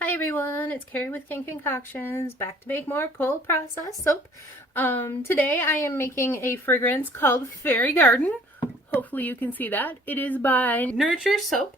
Hi everyone, it's Carrie with King Concoctions, back to make more cold processed soap. Today I am making a fragrance called Fairy Garden. Hopefully you can see that. It is by Nurture Soap,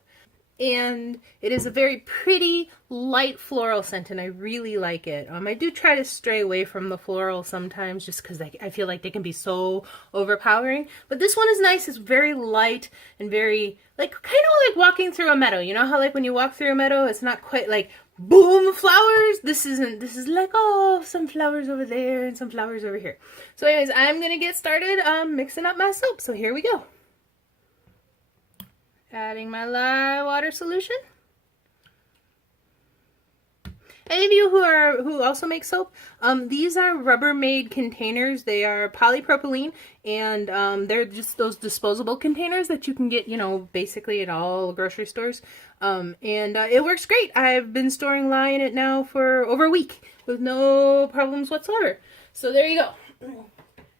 and it is a very pretty light floral scent, and I really like it. I do try to stray away from the floral sometimes just because I feel like they can be so overpowering, but this one is nice. It's very light and very kind of like walking through a meadow. You know how like when you walk through a meadow it's not quite like boom flowers. This isn't. This is like, oh, some flowers over there and some flowers over here. So anyways, I'm gonna get started mixing up my soap, so here we go. Adding my lye water solution. Any of you who also make soap, these are Rubbermaid containers. They are polypropylene, and they're just those disposable containers that you can get, you know, basically at all grocery stores. It works great. I've been storing lye in it now for over a week with no problems whatsoever. So there you go.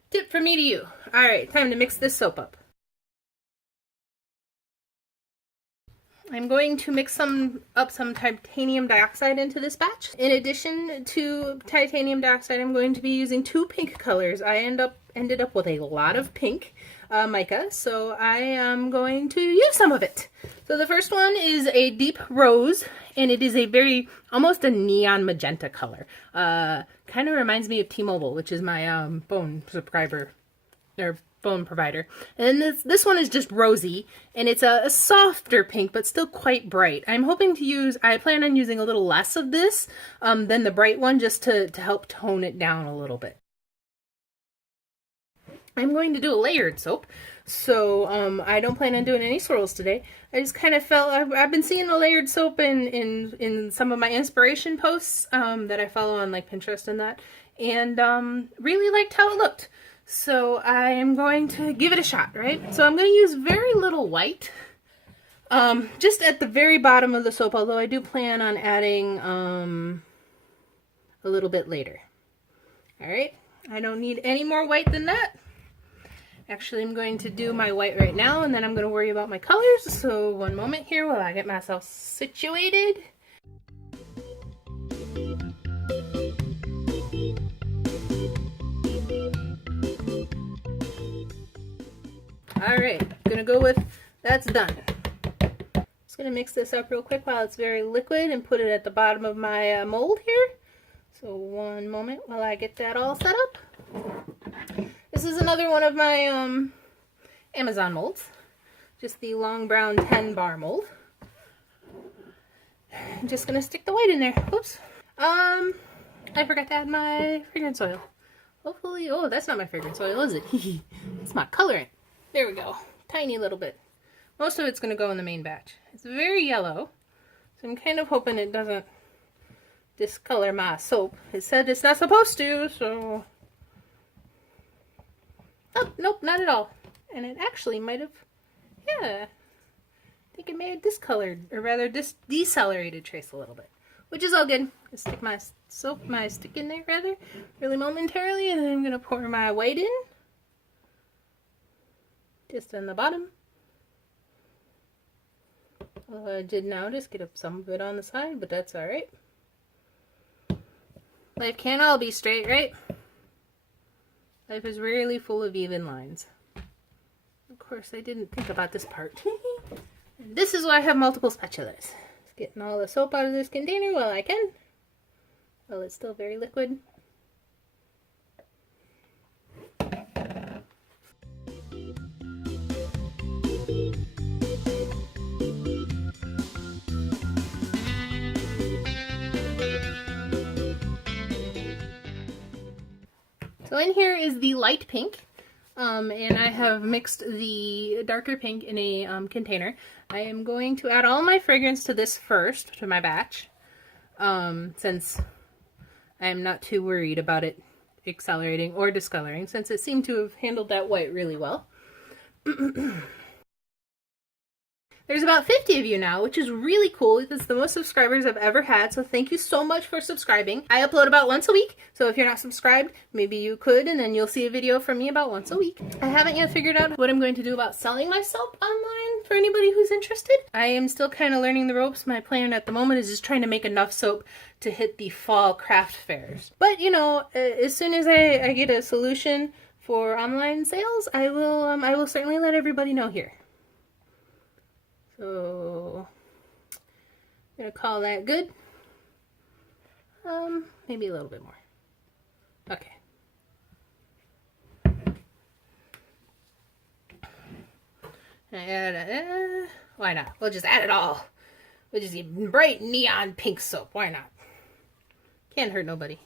Tip from me to you. All right, time to mix this soap up. I'm going to mix up some titanium dioxide into this batch. In addition to titanium dioxide, I'm going to be using two pink colors. I ended up with a lot of pink mica, so I am going to use some of it. So the first one is a deep rose, and it is a very, almost a neon magenta color. Kind of reminds me of T-Mobile, which is my phone subscriber, or phone provider. And then this one is just rosy, and it's a softer pink, but still quite bright. I'm hoping to use, I plan on using a little less of this than the bright one, just to help tone it down a little bit. I'm going to do a layered soap, so I don't plan on doing any swirls today. I just kind of felt, I've been seeing a layered soap in some of my inspiration posts that I follow on like Pinterest and that, and really liked how it looked. So I am going to give it a shot, right? So I'm going to use very little white, just at the very bottom of the soap, although I do plan on adding a little bit later. All right, I don't need any more white than that. Actually, I'm going to do my white right now, and then I'm going to worry about my colors. So one moment here while I get myself situated. All right, I'm gonna go with, that's done. Just gonna mix this up real quick while it's very liquid and put it at the bottom of my mold here. So one moment while I get that all set up. This is another one of my Amazon molds, just the long brown 10 bar mold. I'm just gonna stick the white in there. Oops. I forgot to add my fragrance oil. Hopefully, oh, that's not my fragrance oil, is it? It's my colorant. There we go. Tiny little bit. Most of it's going to go in the main batch. It's very yellow, so I'm kind of hoping it doesn't discolor my soap. It said it's not supposed to, so... Oh, nope, not at all. And it actually might have... Yeah. I think it may have discolored, or rather decelerated trace a little bit. Which is all good. I stick my soap, my stick in there rather, really momentarily, and then I'm going to pour my white in. Just on the bottom. Although I did now just get up some of it on the side, but that's alright. Life can't all be straight, right? Life is rarely full of even lines. Of course, I didn't think about this part. This is why I have multiple spatulas. Just getting all the soap out of this container while I can. While it's still very liquid. So in here is the light pink, and I have mixed the darker pink in a container. I am going to add all my fragrance to this first, to my batch, since I'm not too worried about it accelerating or discoloring, since it seemed to have handled that white really well. There's about 50 of you now, which is really cool. It's the most subscribers I've ever had, so thank you so much for subscribing. I upload about once a week, so if you're not subscribed, maybe you could, and then you'll see a video from me about once a week. I haven't yet figured out what I'm going to do about selling my soap online for anybody who's interested. I am still kind of learning the ropes. My plan at the moment is just trying to make enough soap to hit the fall craft fairs. But, you know, as soon as I get a solution for online sales, I will certainly let everybody know here. So, I'm gonna call that good. Maybe a little bit more. Okay. Why not? We'll just add it all. We'll just get bright neon pink soap. Why not? Can't hurt nobody.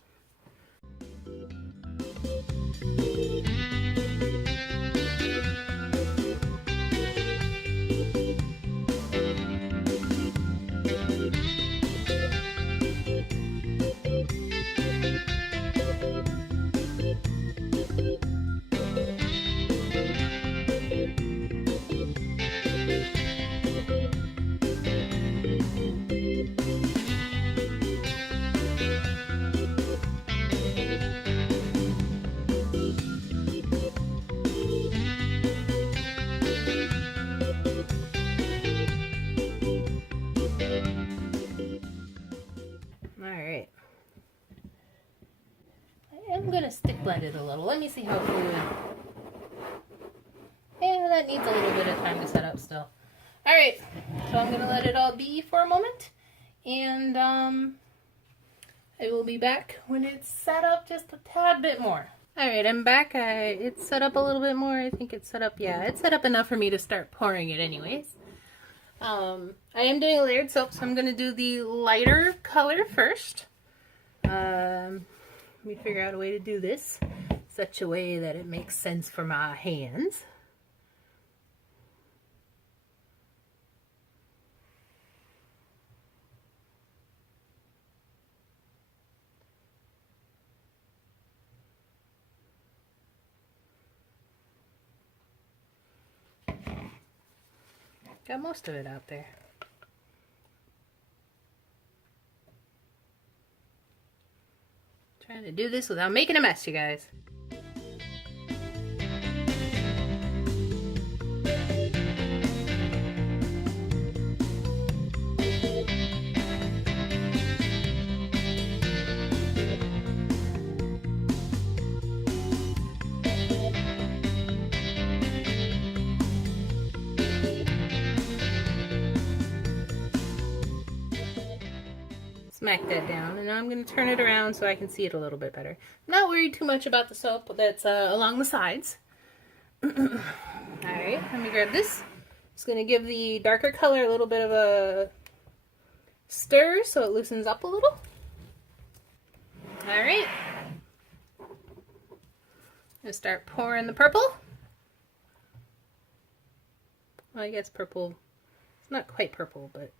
Alright. I am going to stick blend it a little. Let me see how fluid. Yeah, that needs a little bit of time to set up still. Alright, so I'm going to let it all be for a moment. And I will be back when it's set up just a tad bit more. Alright, I'm back. It's set up a little bit more. I think it's set up, yeah, it's set up enough for me to start pouring it anyways. I am doing a layered soap, so I'm going to do the lighter color first. Let me figure out a way to do this such a way that it makes sense for my hands. Got most of it out there. Trying to do this without making a mess, you guys. Smack that down, and now I'm going to turn it around so I can see it a little bit better. I'm not worried too much about the soap that's along the sides. Alright, let me grab this. Just going to give the darker color a little bit of a stir so it loosens up a little. Alright. I'm going to start pouring the purple. Well, I guess purple, it's not quite purple, but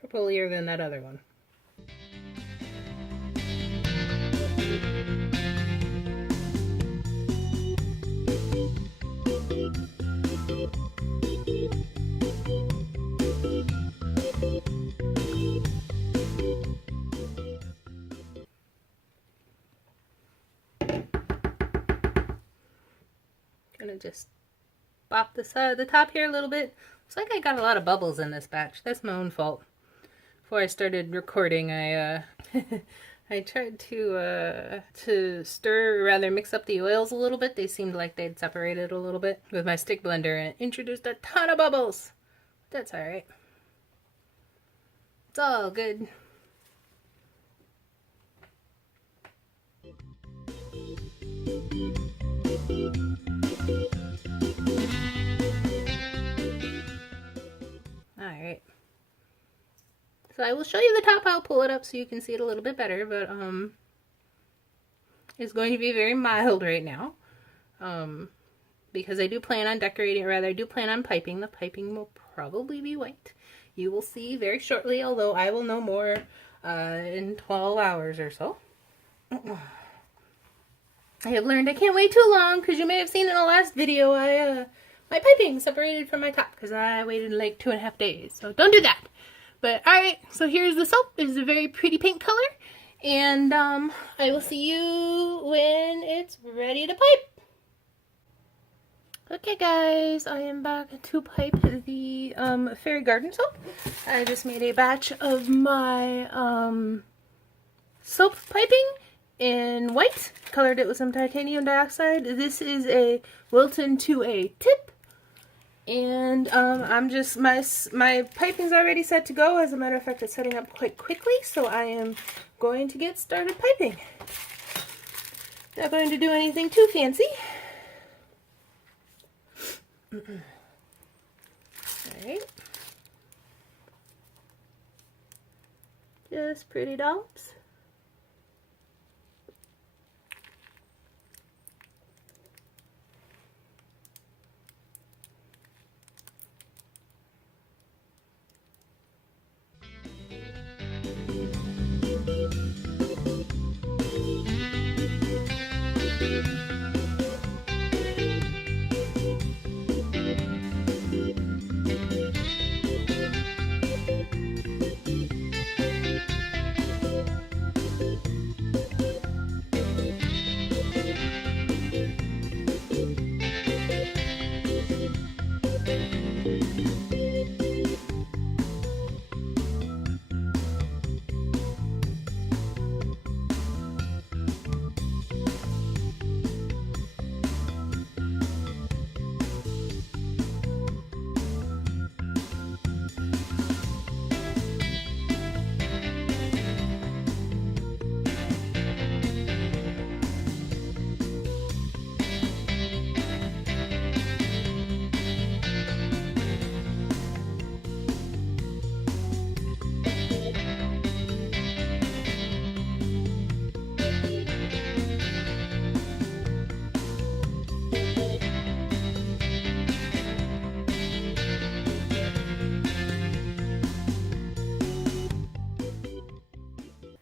purplier than that other one. Gonna just bop the top here a little bit. Looks like I got a lot of bubbles in this batch. That's my own fault. Before I started recording, I I tried to stir, or rather mix up the oils a little bit. They seemed like they'd separated a little bit with my stick blender and introduced a ton of bubbles. That's alright. It's all good. Alright. So I will show you the top. I'll pull it up so you can see it a little bit better, but it's going to be very mild right now. Because I do plan on decorating, or rather I do plan on piping. The piping will probably be white. You will see very shortly, although I will know more in 12 hours or so. I have learned I can't wait too long, because you may have seen in the last video, my piping separated from my top, because I waited like 2.5 days, so don't do that. But alright, so here's the soap. It's a very pretty pink color, and I will see you when it's ready to pipe. Okay guys, I am back to pipe the fairy garden soap. I just made a batch of my soap piping in white, colored it with some titanium dioxide. This is a Wilton to a tip, and I'm just, my piping's already set to go. As a matter of fact, it's setting up quite quickly, so I am going to get started piping. Not going to do anything too fancy. Alright. Just pretty dollops.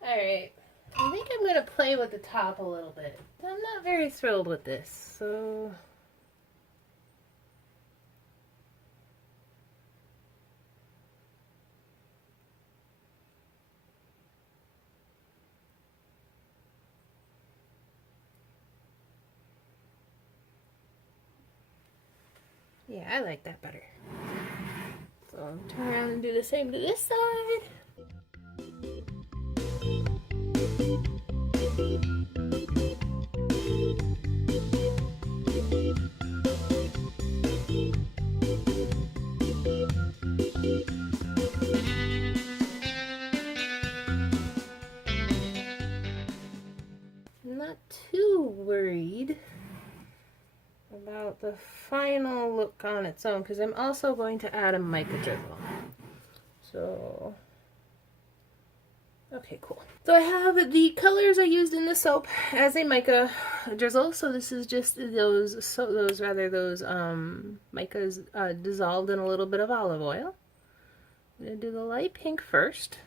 Alright, I think I'm going to play with the top a little bit. I'm not very thrilled with this, so... yeah, I like that better. So I'll turn around and do the same to this side. I'm not too worried about the final look on its own, because I'm also going to add a mica drizzle. So, okay, cool. So I have the colors I used in the soap as a mica drizzle. So this is just those micas dissolved in a little bit of olive oil. I'm gonna do the light pink first.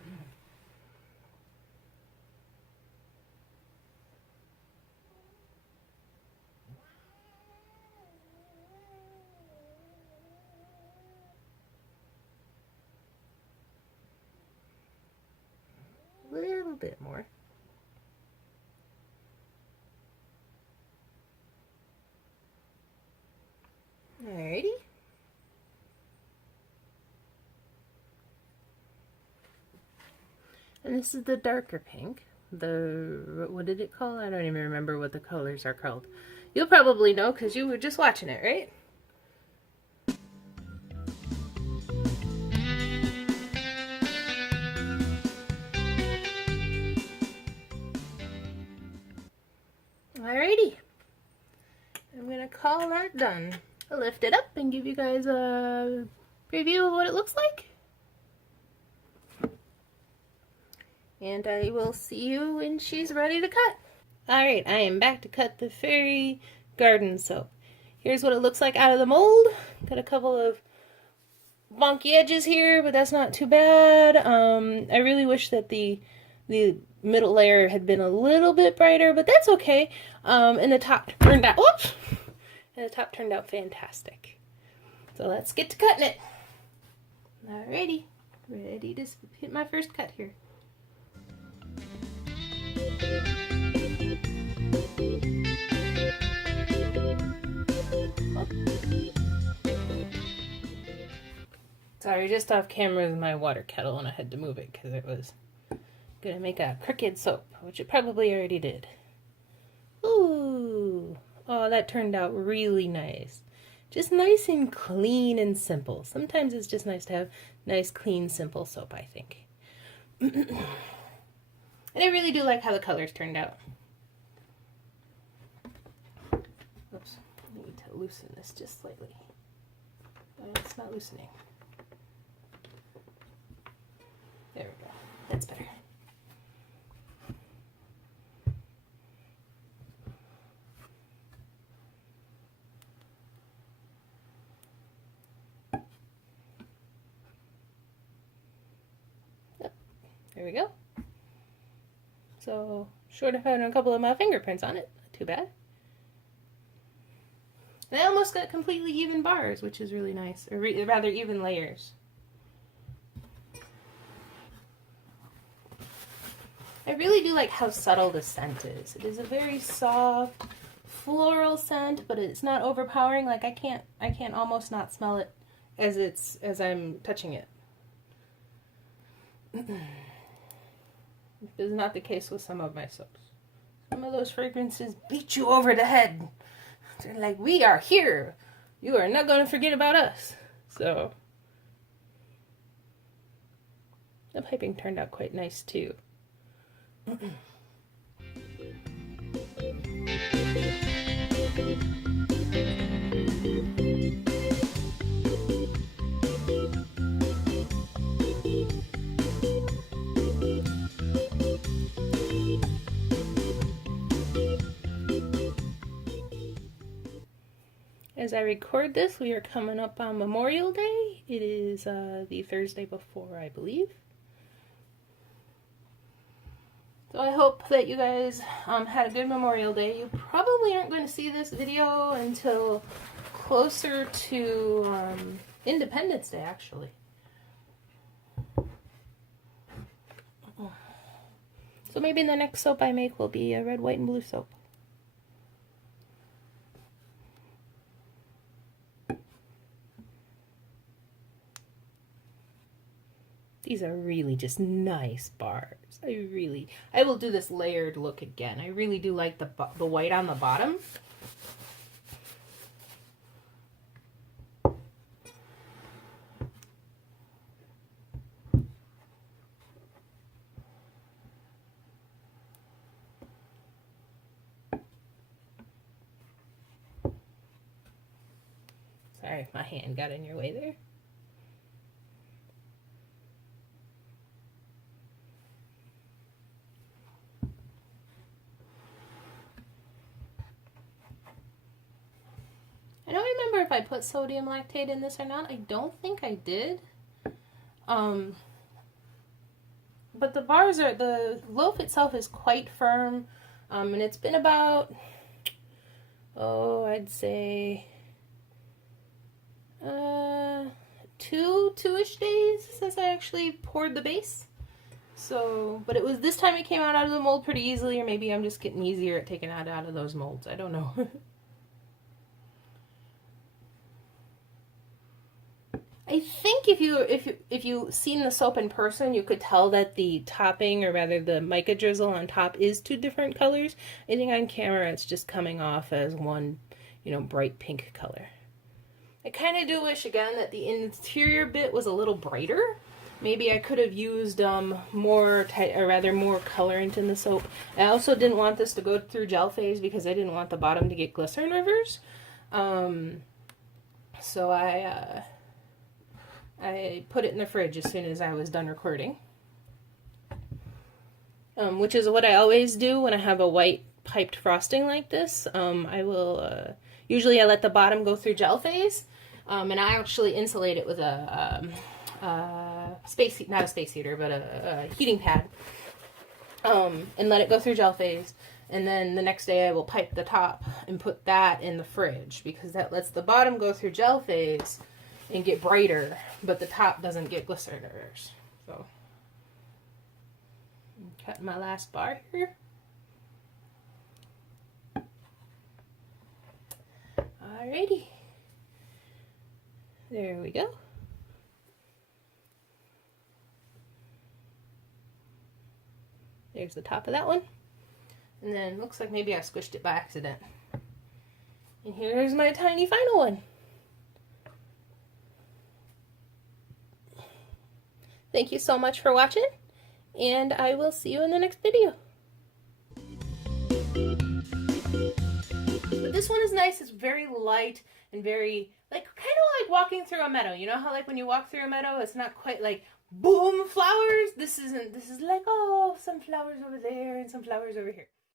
A little bit more. Alrighty. And this is the darker pink. What did it call? I don't even remember what the colors are called. You'll probably know because you were just watching it, right? Alrighty. I'm going to call that done. I'll lift it up and give you guys a preview of what it looks like. And I will see you when she's ready to cut. Alright, I am back to cut the fairy garden soap. Here's what it looks like out of the mold. Got a couple of wonky edges here, but that's not too bad. I really wish that the The middle layer had been a little bit brighter, but that's okay. And the top turned out, whoops! And the top turned out fantastic. So let's get to cutting it. Alrighty, ready to hit my first cut here. Sorry, just off camera is my water kettle and I had to move it because it was gonna make a crooked soap, which it probably already did. Ooh, oh, that turned out really nice. Just nice and clean and simple. Sometimes it's just nice to have nice, clean, simple soap, I think. And I really do like how the colors turned out. Oops, I need to loosen this just slightly. It's not loosening. There we go. That's better. There we go. So, short of having a couple of my fingerprints on it, not too bad. And I almost got completely even bars, which is really nice, or rather even layers. I really do like how subtle the scent is. It is a very soft, floral scent, but it's not overpowering. Like I can't almost not smell it as I'm touching it. This is not the case with some of my soaps. Some of those fragrances beat you over the head. They're like, we are here. You are not going to forget about us. So, the piping turned out quite nice too. As I record this, we are coming up on Memorial Day. It is the Thursday before, I believe. So I hope that you guys had a good Memorial Day. You probably aren't going to see this video until closer to Independence Day, actually. So maybe the next soap I make will be a red, white, and blue soap. These are really just nice bars. I will do this layered look again. I really do like the white on the bottom. Sorry, my hand got in your way there. I don't remember if I put sodium lactate in this or not. I don't think I did. But the loaf itself is quite firm. And it's been about, I'd say, two-ish days since I actually poured the base. So, but it was this time it came out of the mold pretty easily, or maybe I'm just getting easier at taking it out of those molds. I don't know. I think if you seen the soap in person, you could tell that the topping, or rather the mica drizzle on top, is two different colors. I think on camera it's just coming off as one, bright pink color. I kind of do wish again that the interior bit was a little brighter. Maybe I could have used more colorant in the soap. I also didn't want this to go through gel phase because I didn't want the bottom to get glycerin rivers. So I put it in the fridge as soon as I was done recording. Which is what I always do when I have a white piped frosting like this. I will, usually I let the bottom go through gel phase, and I actually insulate it with a heating pad. and let it go through gel phase. And then the next day I will pipe the top and put that in the fridge because that lets the bottom go through gel phase and get brighter, but the top doesn't get glycerinaires. So, I'm cutting my last bar here. Alrighty. There we go. There's the top of that one. And then looks like maybe I squished it by accident. And here's my tiny final one. Thank you so much for watching, and I will see you in the next video. But this one is nice. It's very light and very, like, kind of like walking through a meadow. You know how, like, when you walk through a meadow, it's not quite like, boom, flowers? This isn't. This is like, oh, some flowers over there and some flowers over here.